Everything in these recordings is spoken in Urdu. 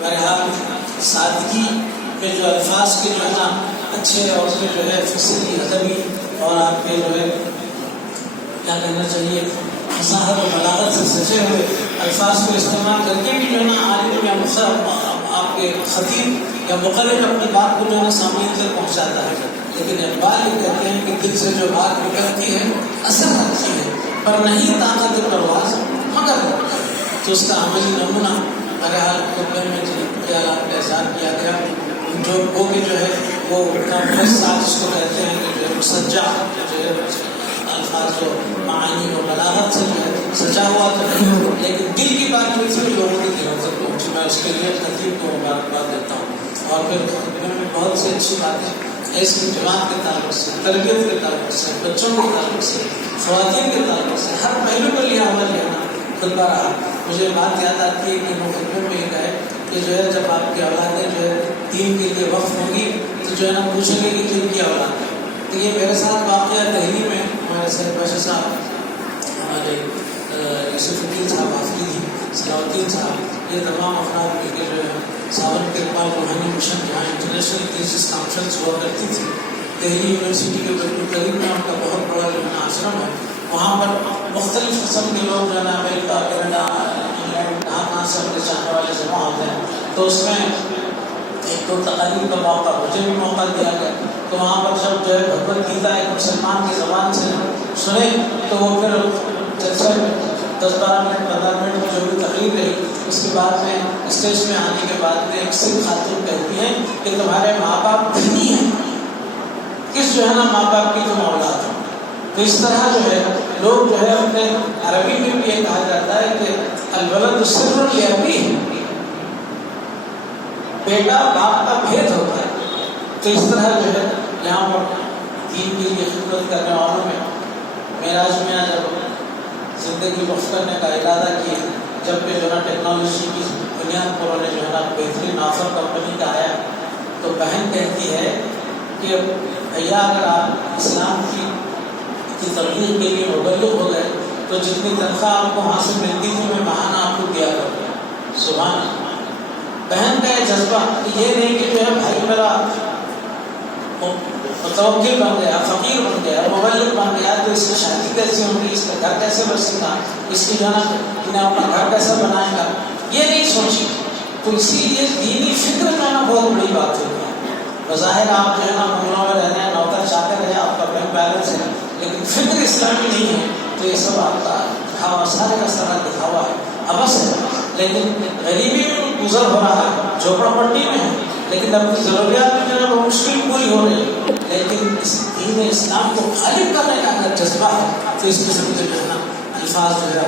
بہرحال سادگی میں جو الفاظ کے جو ہے نا اچھے اور اس میں جو ہے فصیح ادبی اور آپ کے جو ہے کیا کہنا چاہیے فصاحت و بلاغت سے سجے ہوئے الفاظ کو استعمال کر کے بھی جو ہے نا عالم یا مصرف آپ کے خطیب یا مقرر اپنی بات کو جو ہے نا سامعین تک پہنچاتا ہے. لیکن اقبال یہ کہتے ہیں کہ دل سے جو بات نکلتی ہے اثر رکھتی ہے پر نہیں طاقت پرواز مگر تو اس کا عملی نمونہ بہرحال خطبے میں خیالات کا اظہار کیا گیا. جو وہ بھی جو ہے وہ ساتھ اس کو کہتے ہیں کہ جو ہے مسجع جو ہے الفاظ و معانی و بلاغت سے جو ہے سجا ہوا تو نہیں لیکن دل کی بات جو ہے لوگوں کی دلوں تک پہنچی. میں اس کے لیے خطیب کو مبارکباد دیتا ہوں. اور پھر خطبے میں بہت سی اچھی باتیں ایسی جماعت کے تعلق سے تربیت کے تعلق سے بچوں کے تعلق سے خواتین کے تعلق سے ہر پہلو پر لحاظ لینا خطبہ رہا. مجھے بات یاد آتی ہے کہ وہ خطبے میں یہ کہے کہ جو ہے جب آپ کی اولادیں جو ہے دین کے لیے وقف ہوں گی تو جو ہے نا پوچھیں گے کہ کن کی اولاد ہے. تو یہ میرے ساتھ واقعہ دہلی میں ہمارے سید باشا صاحب ہمارے یوسف الدین صاحب حافظ صلاح الدین صاحب یہ تمام افراد مل کے جو ہے ساون کے بعد روحانی مشن جہاں انٹرنیشنل تھیسس کانفرنس ہوا کرتی تھی دہلی یونیورسٹی کے بالکل قریب میں ان کا بہت بڑا جو ہے آشرم ہے. وہاں پر مختلف قسم کے لوگ جو ہے نا امریکہ کینیڈا انگلینڈ کہاں سے اپنے چاہنے والے جمع ہوتے ہیں. تو اس میں ایک تو تقریب کا موقع مجھے بھی موقع دیا گیا. تو وہاں پر جب جو ہے بھگوت گیتا ایک مسلمان کی زبان سے سنے تو وہ پھر جلسے میں 10-12 منٹ 15 منٹ جو بھی تقریر رہی اس کے بعد میں اسٹیج میں آنے کے بعد میں ایک سکھ خاتون کہتی ہیں کہ تمہارے ماں باپ دینی ہیں کس جو ہے نا ماں باپ کی تم اولاد ہو. تو اس طرح جو ہے لوگ جو ہے اپنے عربی میں بھی یہ کہا جاتا ہے کہ الولد سر لابیہ بیٹا باپ کا بھید ہوتا ہے. تو اس طرح جو ہے یہاں پر دین کے لیے خدمت کرنے والوں میں معراج میں جب زندگی وقف کرنے کا ارادہ کیا جب کہ جو ہے ٹیکنالوجی کی بنیاد پر انہوں نے جو ہے نا بہترین آفر کمپنی کا آیا تو بہن کہتی ہے کہ بھیا اگر آپ اسلام کی تبلیغ کے لیے مبلغ ہو گئے تو جتنی تنخواہ آپ کو وہاں سے ملتی تھی میں ماہانہ آپ کو دیا کروں. سبحان اللہ. بہن کا یہ جذبہ یہ نہیں کہ جو ہے بھائی میرا متوکل بن گیا فقیر بن گیا مبلغ بن گیا تو اس کی شادی کیسے ہوگی اس کا گھر کیسے بسے گا اس کی جو ہے نا اپنا گھر کیسے بنائے گا یہ نہیں سوچی. تو اسی لیے دینی فکر جو ہے نا بہت بڑی بات ہوتی ہے. بظاہر آپ جو ہے نا بنگلوں میں رہنے ہیں نوکر چاکر ہے آپ کا بینک بیلنس ہے لیکن فکر اسلامی نہیں ہے تو یہ سب آپ کا دکھاوا سارے کا سارا دکھاوا ہے ابس ہے. لیکن غریبی میں گزر ہو رہا ہے جھوپڑ پٹی میں ہے لیکن اپنی ضروریات میں جو ہے وہ مشکل پوری ہو رہی ہے. لیکن اس دین اسلام کو غالب کرنے کا اگر جذبہ ہے تو اس قسم کے جو ہے نا الفاظ جو ہے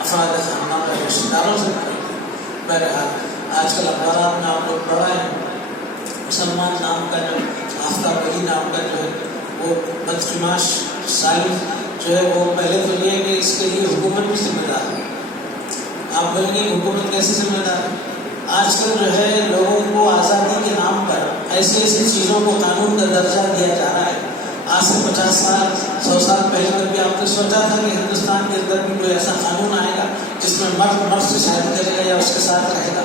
افراد خاندان کا رشتہ داروں سے بہرحال آج کل اخبارات میں آپ لوگ پڑھ رہے ہیں مسلمان نام کا جو آفتاب علی نام کا جو ہے وہ بدقماش سالی جو ہے وہ پہلے تو یہ ہے کہ اس کے لیے حکومت بھی ذمہ دار ہے. آپ بولیں گے حکومت کیسے ذمہ دار ہے؟ آج کل جو ہے لوگوں کو آزادی کے نام پر ایسی ایسی چیزوں کو قانون کا درجہ دیا جا رہا ہے. آج سے 50 سال 100 سال پہلے تک بھی آپ نے سوچا تھا کہ ہندوستان کے اندر بھی کوئی ایسا قانون آئے گا جس میں مرد سے شادی کرے گا یا اس کے ساتھ رہے گا.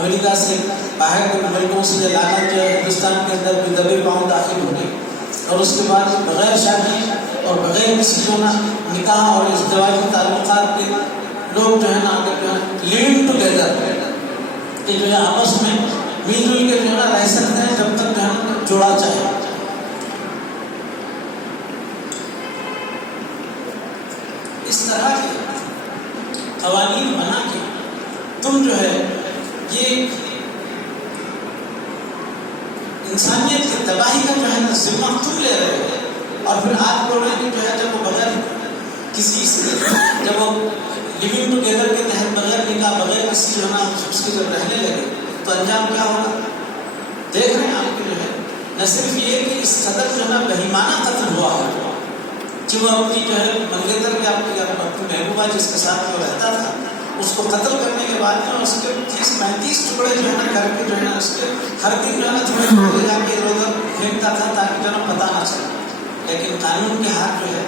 امریکہ سے باہر کے ملکوں سے یہ لعنت جو ہے ہندوستان کے اندر بھی دبے پاؤں داخل ہوگی اور اس کے بعد بغیر شادی اور بغیر کسی جو نا نکاح اور ازدواجی تعلقات کے لوگ جو ہے نا لیونگ ٹوگیدر کہ جو ہے آپس میں مل جل کے جو ہے نا رہ سکتے ہیں جب تک جو ہے جوڑا چاہے. اس طرح کے قوانین بنا کے تم جو ہے یہ انسانیت کی تباہی کا جو ہے نا ذمہ تم لے رہے ہو اور پھر آج بول رہے ہیں کہ جو ہے جب وہ بغیر کسی جب وہ لیونگ ٹوگیدر کے تحت بغیر نکاح بغیر کسی جو ہے نا اس کے جب رہنے لگے تو انجام کیا ہوگا دیکھ رہے ہیں آپ کے جو ہے نہ صرف یہ کہ اس قدر جو ہے نا بہیمانہ قتل ہوا ہے کہ وہ اپنی جو ہے منگیتر کے آپ کی اپنی محبوبہ جس کے ساتھ وہ رہتا تھا اس کو قتل کرنے کے بعد میں اس کے 30-35 ٹکڑے جو ہے نا کر کے جو ہے نا اس کے ہر دن جو ہے نا تھوڑے ٹکڑے جا کے ادھر ادھر پھینکتا تھا تاکہ جو ہے نا پتہ نہ چلے. لیکن قانون کے ہاتھ جو ہے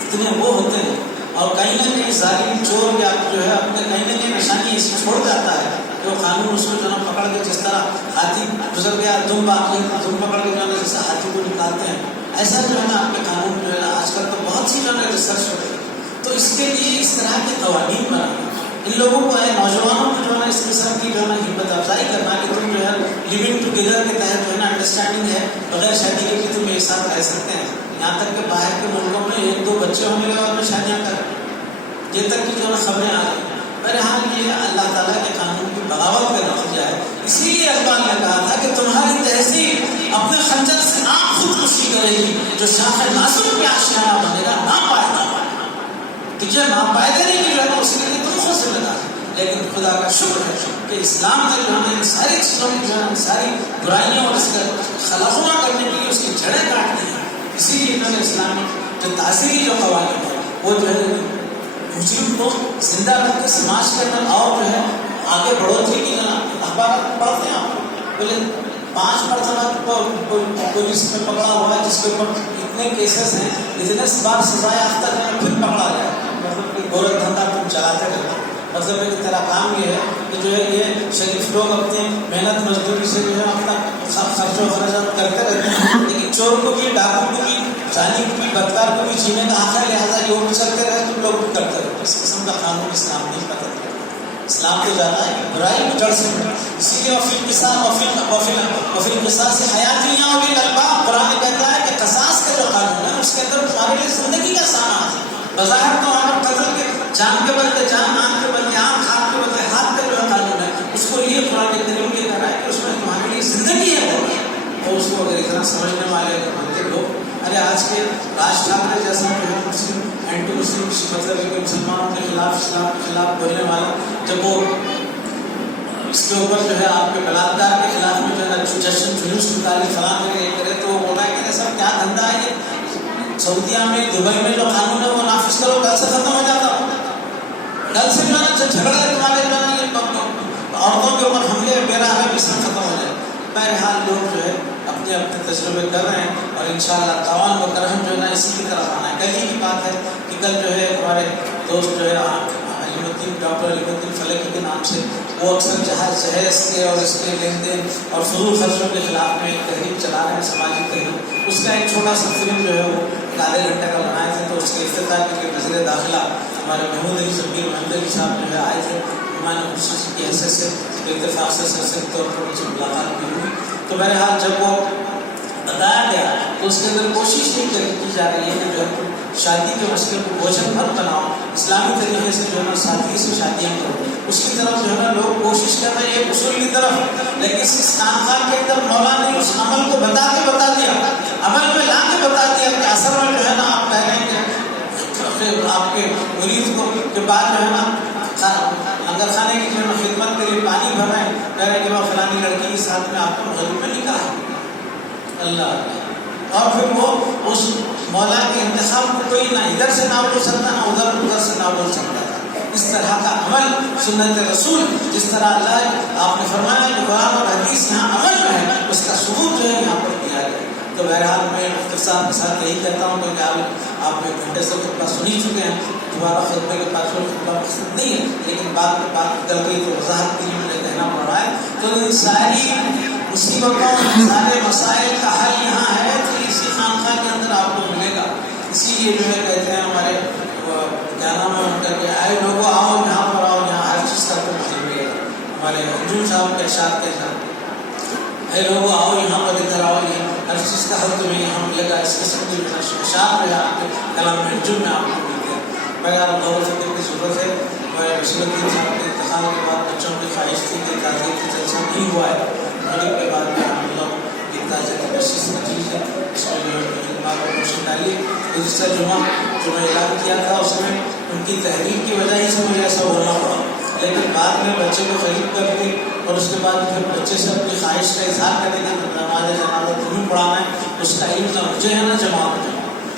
اتنے وہ ہوتے ہیں اور کہیں نہ کہیں ظالم چور یا جو ہے اپنے کہیں نہ کہیں نشانی اس چھوڑ جاتا ہے کہ وہ قانون اس گزر گیا دم باقی دم پکڑ کے جو ہے جیسے ہاتھی کو نکالتے ہیں ایسا جو ہے نا آپ کے قانون جو ہے آج کل تو بہت سی جو ہے ریسرچ ہو رہی ہے. تو اس کے لیے اس طرح کے قوانین بنانا ان لوگوں کو ہے نوجوانوں کو جو ہے نا اس قسم کی جو ہے نا ہمت افزائی کرنا کہ تم جو ہے لیونگ ٹوگیدر کے تحت جو ہے نا انڈرسٹینڈنگ ہے بغیر شادی کے بھی تم ایک ساتھ رہ سکتے ہیں. یہاں تک کہ باہر کے ملکوں میں 1-2 بچے ہونے کے بعد میں شادیاں کر یہ تک کی جو ہے خبریں آ گئی. بہرحال یہ اللہ تعالیٰ کے قانون کی بغاوت کا نتیجہ ہے. اسی لیے اقبال نے کہا تھا کہ تمہاری تہذیب اپنے خنجر سے آپ خودکشی کرے گی جو شاخ ناصر پہ آشیانہ بنے گا ناپائیدہ. تجھے ناپائیدہ نہیں کی رہنا اس کے لیے تم خود ذمہ دار. لیکن خدا کا شکر ہے کہ اسلام نے جو ہے ساری چیزوں کی جو ہے ساری برائیوں اور اس کا خلاخواں کرنے کے لیے اس کی جڑیں کاٹ دی ہیں. اسی لیے انہوں نے اسلامی جو تاثیری جو قوانین ہے وہ جو ہے مجرم کو زندہ رکھ کے سماج کے اندر اور جو ہے آگے بڑھوتری کی جو اخبارات پڑھتے ہیں آپ بولے 5 مرتبہ کوئی جس میں پکڑا ہوا ہے جس کے اوپر اتنے کیسز ہیں اتنے بار سزائے یافتہ جو ہے پھر پکڑا جائے. مطلب کہ گورکھ دھندا تم چلاتے رہتے. مطلب ہے کہ تیرا کام یہ ہے کہ جو ہے یہ شریف لوگ اپنی محنت مزدوری سے جو ہے اپنا خرچ و خراجات کرتے رہتے ہیں لیکن چور کو بھی ڈاکو کو بھی جانی کو بھی بدکار کو بھی جینے کا حق ہے لہٰذا یہ وہ چلتے رہے تم لوگ بھی کرتے رہتے. اس قسم کا قانون اسلام نہیں پتہ. اسلام تو جاتا ہے کہ برائی کو جڑ سے اسی لیے وفیل قصاص سے حیاتیاں ہوگی الباب. قرآن کہتا ہے کہ قصاص کا جو قانون ہے اس کے اندر تمہارے لیے زندگی کا سامان ہے. بظاہر تو آپ قتل کے جان کے بدلے جان آنکھ کے بدلے آنکھ ہاتھ کے بدلے ہاتھ کا جو ہے قانون ہے اس کو یہ قرآن کریم یہ کہہ رہا ہے کہ اس میں تمہارے لیے زندگی ہے اور اس کو اگر اتنا سمجھنے والے مانتے لوگ ارے آج کے راج ٹھاکرے جیسا جو ہے مسلم اینٹی مسلم مطلب کہ مسلمانوں کے خلاف اسلام کے خلاف بولنے والا جب وہ اس کے اوپر جو ہے آپ کے بلاکار کے خلاف میں جو ہے جشن جلوس نکالی فلاں یہ کرے تو وہ بول رہا ہے کہ سب کیا دھندا ہے یہ سعودیہ میں دبئی میں جو قانون ہے وہ نافذ کرو کل سے ختم ہو جاتا. کل سے جو ہے جھگڑے تمہارے جو ہے یہ عورتوں کے اوپر حملے میرا ہے بھی سب ختم ہو جائے. بہرحال لوگ جو ہے اپنے تجربے کر رہے ہیں اور انشاءاللہ تعاون و کرم جو ہے نا اسی کی طرف آنا ہے. کل ہی کی بات ہے کہ کل جو ہے ہمارے دوست جو ہے ڈاکٹر علیم الدین فلکی کے نام سے وہ اکثر جہیز کے اور اس کے لین دین اور فضول خرچوں کے خلاف میں ایک تحریک چلا رہے ہیں سماجی تحریک. اس کا ایک چھوٹا سا فلم جو ہے وہ 1.5 گھنٹے کا بنائے تھے. تو اس کے افتتاح کے لیے وزیر داخلہ ہمارے محمود علی شبیر محمد علی صاحب جو ہے آئے تھے. ہمارے خصوصی کی حیثیت سے اتفاق سے سرسری طور پر مجھے ملاقات بھی ہوئی. تو بہرحال جب وہ بتایا گیا تو اس کے اندر کوشش یہ کی جا رہی ہے کہ جو ہے شادی کے مسئلے کو بوجھل مت بناؤ, اسلامی طریقے سے جو ہے نا سادگی سے شادیاں کرو. اس کی طرف جو ہے نا لوگ کوشش کر رہے ہیں ایک اصول کی طرف, لیکن اس خانقاہ کے اندر مولا نے اس عمل کو بتا دیا, عمل میں لا کے بتا دیا کہ اثر میں جو ہے نا آپ کہہ رہے ہیں کہ آپ کے مرید کو کے بعد جو ہے نا لنگر خانے کی جو ہے خدمت کے لیے پانی بھر رہے ہیں, کہہ رہے ہیں کہ وہ فلانی لڑکی کے ساتھ میں آپ کو غریب میں نکاح ہے. اللہ اور پھر وہ اس مولا کے انتخاب کو کوئی نہ ادھر سے نہ بول سکتا نہ ادھر سے نہ بول سکتا. اس طرح کا عمل سنت رسول جس طرح اللہ آپ نے فرمایا کہ قرآن اور حدیث یہاں عمل میں ہے اس کا ثبوت جو ہے یہاں پر دیا ہے. تو بہرحال میں اختصار کے ساتھ یہی کہتا ہوں کہ آپ 1 گھنٹے سے خطبہ سن ہی چکے ہیں. دوبارہ خطبے کے پاس خطبہ مقصد نہیں ہے, لیکن بات کر گئی تو وضاحت کے لیے مجھے کہنا پڑ رہا ہے. تو ان ساری مصیبتوں سارے مسائل کا حل یہاں ہے تو اسی خانقاہ کے اندر آپ کو ملے گا. اسی لیے جو ہے کہتے ہیں ہمارے کیا نام ہے ان کا کہ آئے لوگوں آؤ یہاں پر آؤ, یہاں ہر چیز کا تو مجھے ملے گا. ہمارے حجور صاحب کے ارشاد کے ساتھ اے لوگوں آؤ یہاں پر ادھر آؤ, یہ ہر چیز کا حل تمہیں یہاں ملے گا. اس قسم کی اشعار جو ہے آپ کے کلام میں حجور میں آپ کو ملتے ہیں. بغیر غور و فکر کی ضرورت ہے. ہمارے بشیر الدین صاحب کے انتقال کے بعد بچوں کی خواہش تھی کہ تعزیت کی جلسہ نہیں ہوا ہے. مغرب کے بعد میں ہم لوگ ایک تعزیت کی کوشش نتیج ہے اس میں جو خدمات کو روشن ڈالیے. گزشتہ جمعہ جو میں اعلان کیا تھا اس میں ان کی تحریر کی وجہ سے مجھے ایسا بولنا پڑا, لیکن بعد میں بچے کو خرید کر کے اور اس کے بعد پھر بچے سے اپنی خواہش کا اظہار کرنے کا نماز جنازہ تمہیں پڑھانا ہے, اس کا علم نہ مجھے ہے نہ جماعت میں,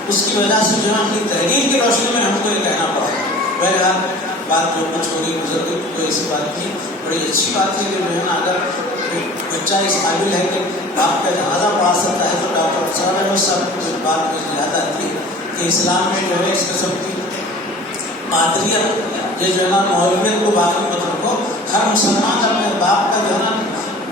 اس کی وجہ سے جو ہے اپنی تحریر کی روشنی میں ہم کو یہ کہنا پڑا. بہرحال بات جو کچھ ہو گئی گزر گئی کوئی ایسی بات نہیں. بڑی اچھی بات ہے کہ جو ہے نا اگر بچہ اس قابل ہے کہ باپ کا جنازہ پڑھا سکتا ہے تو ڈاکٹر صاحب وہ سب بات مجھے یاد آتی ہے کہ اسلام میں جو ہے اس قسم کی پادریت یہ جو ہے نا مولویت کو باقی مت رکھو. ہر مسلمان اپنے باپ کا جو ہے نا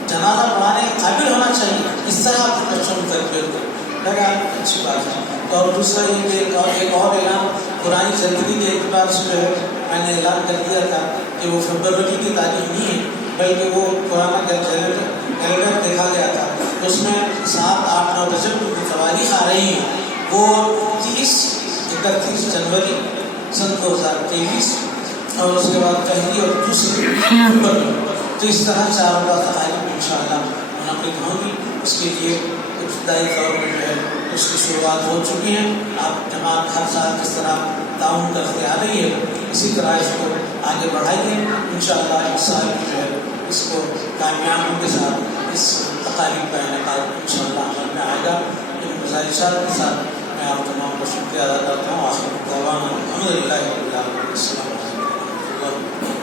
جنازہ پڑھانے پڑھنے کے قابل ہونا چاہیے، اس طرح اپنے بچوں کی تربیت کریں، لگا اچھی بات ہے۔ اور دوسرا یہ کہ ایک اور اعلان قرآن زندگی کے اعتبار سے جو ہے میں نے اعلان کر دیا تھا کہ وہ فیبرری کی تاریخ نہیں ہے بلکہ وہ قرآن کا کیلنڈر دیکھا گیا تھا، اس میں 7، 8، 9 رجب کی تواریخ آ رہی ہیں، وہ 30، 31 جنوری سن 2023 اور اس کے بعد پہلی اور دوسری نومبر، تو اس طرح 4 کا تقاریب انشاءاللہ منعقد ہوں گی۔ اس کے لیے ابتدائی طور پر جو ہے اس کی شروعات ہو چکی ہیں۔ آپ جماعت ہر سال کس طرح تعاون کرتے آ رہی ہے، اسی طرح اس کو آگے بڑھائیے، انشاءاللہ ایک سال جو ہے اس کو کامیابی کے ساتھ اس تقاریب کا انعقاد انشاءاللہ عمل میں آئے گا۔ ان گزارشات کے ساتھ میں آپ تمام کو شکریہ ادا کرتا ہوں۔ آخر دعوانا الحمدللہ رب العالمین۔ السلام علیکم ورحمۃ اللہ۔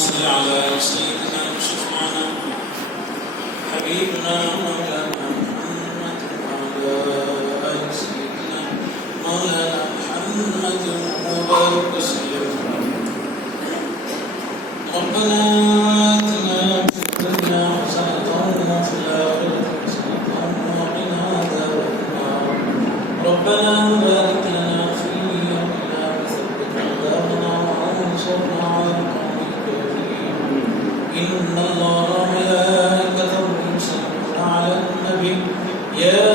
صل على سيدنا وشفيعنا حبيبنا مولانا محمد وعلى آل سيدنا مولانا محمد وبارك وسلم۔ ربنا آتنا في الدنيا حسنة وفي الآخرة حسنة وقنا عذاب النار۔ ربنا بارك لنا في أمرنا وثبت أقدامنا وانصرنا على القوم الكافرين۔ إن الله وملائكته يصلون على النبي يا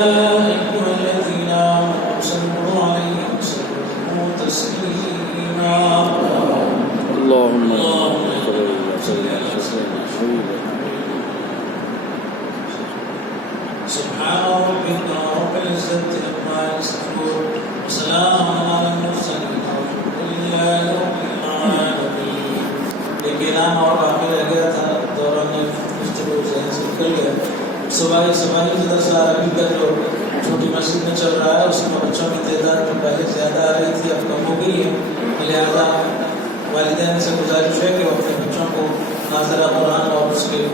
أيها الذين آمنوا صلوا عليه وسلموا تسليما۔ اللهم سبحان ربك رب العزة عما يصفون وسلام على المرسلين والحمد لله رب العالمين۔ ایک انعام اور باقی رہ گیا تھا دوران گفتگو ذہن سے نکل گیا۔ صباحی مدرسہ عربی کا جو چھوٹی مسجد میں چل رہا ہے اس میں بچوں کی تعداد میں پہلے زیادہ آ رہی تھی، اب کم ہو گئی ہے، لہٰذا والدین سے گزارش ہے کہ وہ اپنے بچوں کو ناظرہ قرآن اور اس کے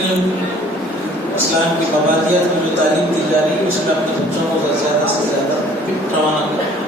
علم اسلام کی مبادیات میں جو تعلیم دی جا رہی ہے اس میں اپنے بچوں کو زیادہ سے زیادہ روانہ کریں۔